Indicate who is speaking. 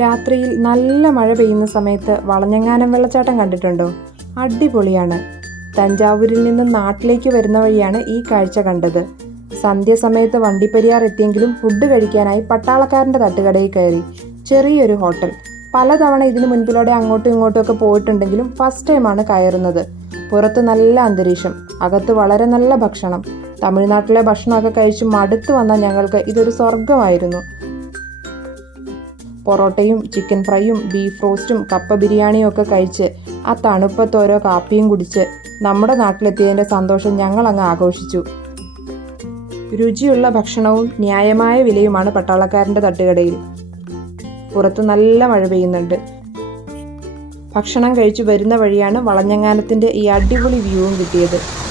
Speaker 1: രാത്രിയിൽ നല്ല മഴ പെയ്യുന്ന സമയത്ത് വളഞ്ഞങ്ങാനം വെള്ളച്ചാട്ടം കണ്ടിട്ടുണ്ടോ? അടിപൊളിയാണ്. തഞ്ചാവൂരിൽ നിന്നും നാട്ടിലേക്ക് വരുന്ന വഴിയാണ് ഈ കാഴ്ച കണ്ടത്. സന്ധ്യസമയത്ത് വണ്ടിപ്പെരിയാർ എത്തിയെങ്കിലും ഫുഡ് കഴിക്കാനായി പട്ടാളക്കാരന്റെ തട്ടുകടയിൽ കയറി. ചെറിയൊരു ഹോട്ടൽ. പലതവണ ഇതിനു മുൻപിലൂടെ അങ്ങോട്ടും ഇങ്ങോട്ടും ഒക്കെ പോയിട്ടുണ്ടെങ്കിലും ഫസ്റ്റ് ടൈമാണ് കയറുന്നത്. പുറത്ത് നല്ല അന്തരീക്ഷം. അകത്ത് വളരെ നല്ല ഭക്ഷണം. തമിഴ്നാട്ടിലെ ഭക്ഷണമൊക്കെ കഴിച്ച് മടുത്തു വന്ന ഞങ്ങൾക്ക് ഇതൊരു സ്വർഗമായിരുന്നു പൊറോട്ടയും ചിക്കൻ ഫ്രൈയും ബീഫ് റോസ്റ്റും കപ്പ ബിരിയാണിയും ഒക്കെ കഴിച്ച് ആ തണുപ്പത്ത് ഓരോ കാപ്പിയും കുടിച്ച് നമ്മുടെ നാട്ടിലെത്തിയതിന്റെ സന്തോഷം ഞങ്ങൾ അങ്ങ് ആഘോഷിച്ചു. രുചിയുള്ള ഭക്ഷണവും ന്യായമായ വിലയുമാണ് പട്ടാളക്കാരന്റെ തട്ടുകടയിൽ. പുറത്ത് നല്ല മഴ പെയ്യുന്നുണ്ട്. ഭക്ഷണം കഴിച്ചു വരുന്ന വഴിയാണ് വളഞ്ഞങ്ങാനത്തിന്റെ ഈ അടിപൊളി വ്യൂവും കിട്ടിയത്.